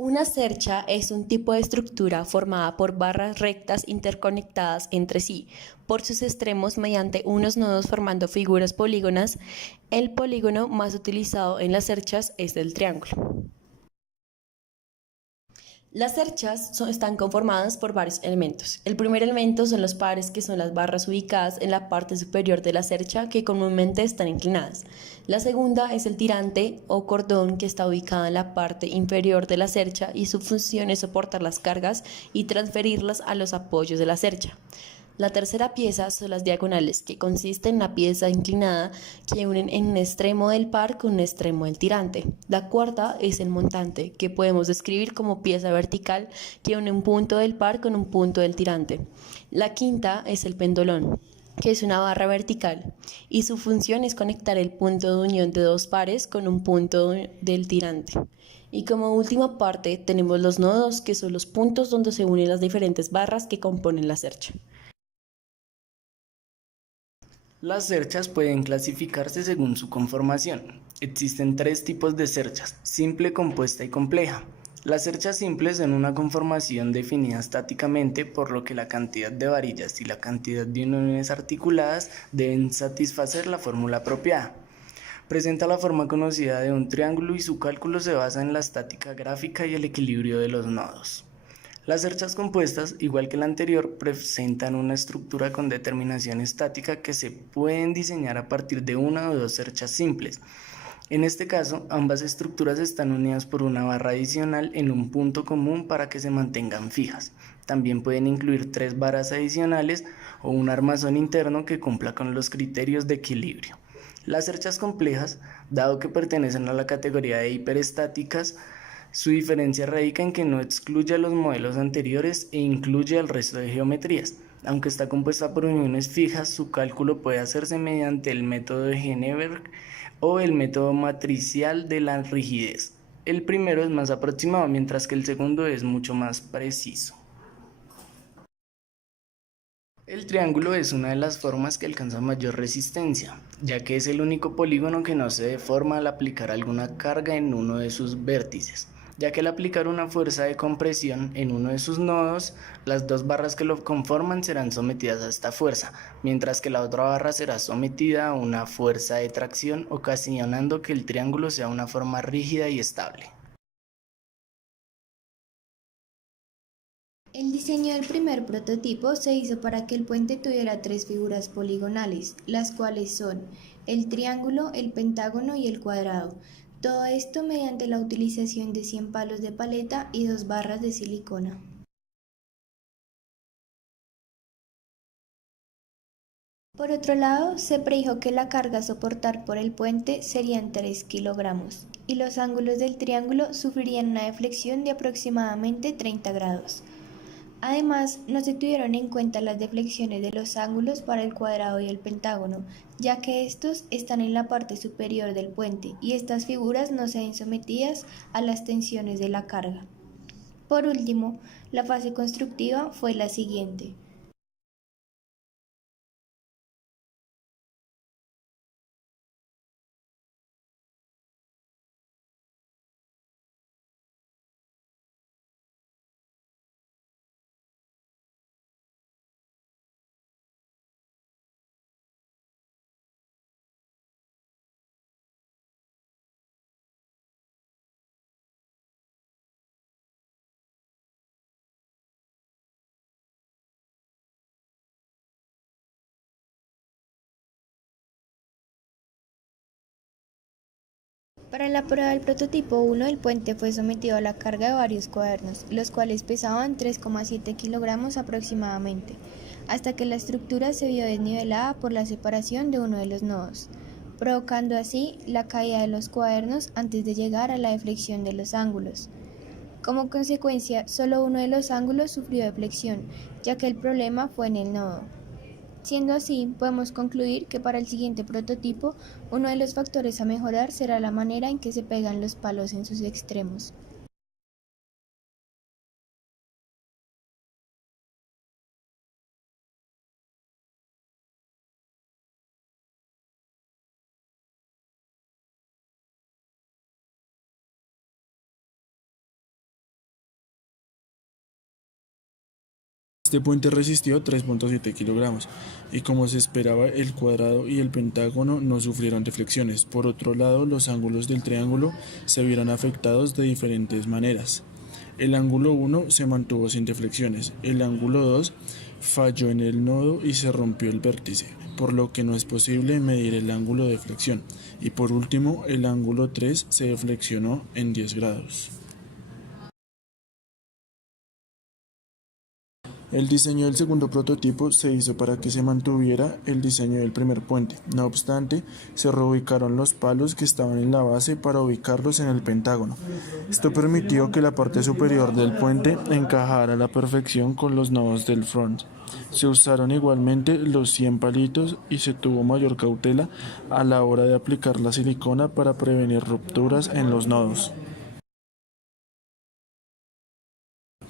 Una cercha es un tipo de estructura formada por barras rectas interconectadas entre sí por sus extremos mediante unos nodos formando figuras polígonas. El polígono más utilizado en las cerchas es el triángulo. Las cerchas están conformadas por varios elementos. El primer elemento son los pares, que son las barras ubicadas en la parte superior de la cercha que comúnmente están inclinadas. La segunda es el tirante o cordón, que está ubicado en la parte inferior de la cercha y su función es soportar las cargas y transferirlas a los apoyos de la cercha. La tercera pieza son las diagonales, que consiste en la pieza inclinada que unen en un extremo del par con un extremo del tirante. La cuarta es el montante, que podemos describir como pieza vertical que une un punto del par con un punto del tirante. La quinta es el pendolón, que es una barra vertical, y su función es conectar el punto de unión de dos pares con un punto del tirante. Y como última parte tenemos los nodos, que son los puntos donde se unen las diferentes barras que componen la cercha. Las cerchas pueden clasificarse según su conformación. Existen tres tipos de cerchas: simple, compuesta y compleja. Las cerchas simples son una conformación definida estáticamente, por lo que la cantidad de varillas y la cantidad de uniones articuladas deben satisfacer la fórmula apropiada. Presenta la forma conocida de un triángulo y su cálculo se basa en la estática gráfica y el equilibrio de los nodos. Las cerchas compuestas, igual que la anterior, presentan una estructura con determinación estática que se pueden diseñar a partir de una o dos cerchas simples. En este caso, ambas estructuras están unidas por una barra adicional en un punto común para que se mantengan fijas. También pueden incluir tres barras adicionales o un armazón interno que cumpla con los criterios de equilibrio. Las cerchas complejas, dado que pertenecen a la categoría de hiperestáticas, su diferencia radica en que no excluye a los modelos anteriores e incluye al resto de geometrías. Aunque está compuesta por uniones fijas, su cálculo puede hacerse mediante el método de Heisenberg o el método matricial de la rigidez. El primero es más aproximado, mientras que el segundo es mucho más preciso. El triángulo es una de las formas que alcanza mayor resistencia, ya que es el único polígono que no se deforma al aplicar alguna carga en uno de sus vértices, ya que al aplicar una fuerza de compresión en uno de sus nodos, las dos barras que lo conforman serán sometidas a esta fuerza, mientras que la otra barra será sometida a una fuerza de tracción, ocasionando que el triángulo sea una forma rígida y estable. El diseño del primer prototipo se hizo para que el puente tuviera tres figuras poligonales, las cuales son el triángulo, el pentágono y el cuadrado. Todo esto mediante la utilización de 100 palos de paleta y dos barras de silicona. Por otro lado, se predijo que la carga a soportar por el puente serían 3 kilogramos y los ángulos del triángulo sufrirían una deflexión de aproximadamente 30 grados. Además, no se tuvieron en cuenta las deflexiones de los ángulos para el cuadrado y el pentágono, ya que estos están en la parte superior del puente y estas figuras no se ven sometidas a las tensiones de la carga. Por último, la fase constructiva fue la siguiente. Para la prueba del prototipo 1, el puente fue sometido a la carga de varios cuadernos, los cuales pesaban 3,7 kilogramos aproximadamente, hasta que la estructura se vio desnivelada por la separación de uno de los nodos, provocando así la caída de los cuadernos antes de llegar a la deflexión de los ángulos. Como consecuencia, solo uno de los ángulos sufrió deflexión, ya que el problema fue en el nodo. Siendo así, podemos concluir que para el siguiente prototipo, uno de los factores a mejorar será la manera en que se pegan los palos en sus extremos. Este puente resistió 3.7 kilogramos y como se esperaba el cuadrado y el pentágono no sufrieron deflexiones. Por otro lado, los ángulos del triángulo se vieron afectados de diferentes maneras. El ángulo 1 se mantuvo sin deflexiones, el ángulo 2 falló en el nodo y se rompió el vértice, por lo que no es posible medir el ángulo de flexión. Y por último, el ángulo 3 se deflexionó en 10 grados. El diseño del segundo prototipo se hizo para que se mantuviera el diseño del primer puente. No obstante, se reubicaron los palos que estaban en la base para ubicarlos en el pentágono. Esto permitió que la parte superior del puente encajara a la perfección con los nodos del front. Se usaron igualmente los 100 palitos y se tuvo mayor cautela a la hora de aplicar la silicona para prevenir rupturas en los nodos.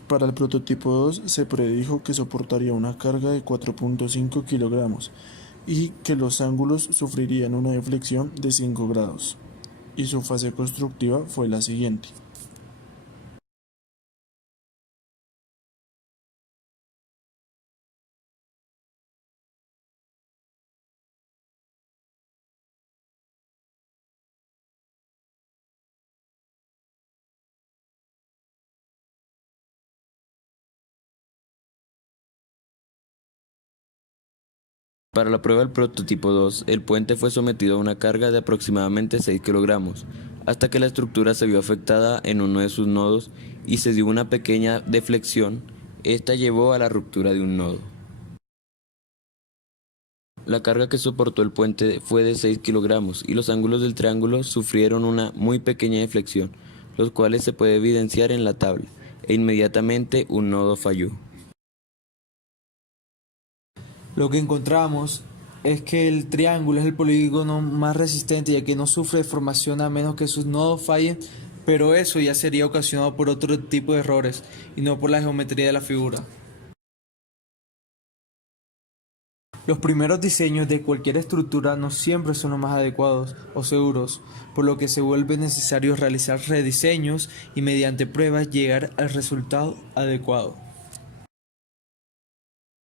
Para el prototipo 2 se predijo que soportaría una carga de 4.5 kilogramos y que los ángulos sufrirían una deflexión de 5 grados, y su fase constructiva fue la siguiente. Para la prueba del prototipo 2, el puente fue sometido a una carga de aproximadamente 6 kilogramos, hasta que la estructura se vio afectada en uno de sus nodos y se dio una pequeña deflexión. Esta llevó a la ruptura de un nodo. La carga que soportó el puente fue de 6 kilogramos y los ángulos del triángulo sufrieron una muy pequeña deflexión, los cuales se puede evidenciar en la tabla, e inmediatamente un nodo falló. Lo que encontramos es que el triángulo es el polígono más resistente, ya que no sufre deformación a menos que sus nodos fallen, pero eso ya sería ocasionado por otro tipo de errores y no por la geometría de la figura. Los primeros diseños de cualquier estructura no siempre son los más adecuados o seguros, por lo que se vuelve necesario realizar rediseños y mediante pruebas llegar al resultado adecuado.